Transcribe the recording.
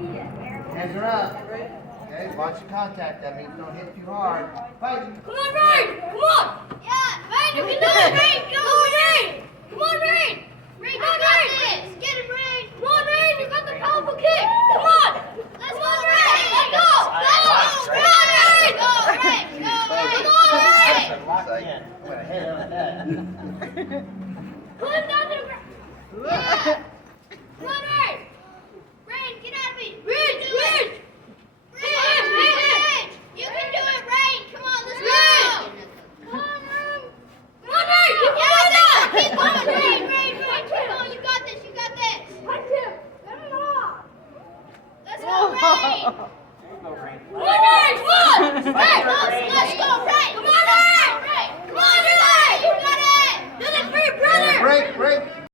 Hands are up. Okay, watch the contact. That means don't hit too hard. Fight. Come on, Rain! Come on! Yeah, Rain, you can do it, Rain! Go, Rain! Come on, Rain! Rain, go, Rain! Get it, Rain! Come on, Rain! You got the powerful kick! Come on! Let's go, Rain! Let's go! Go! Go, Rain! Go, Rain! Go, Rain! Go, Rain! Locked in. Put a head on that.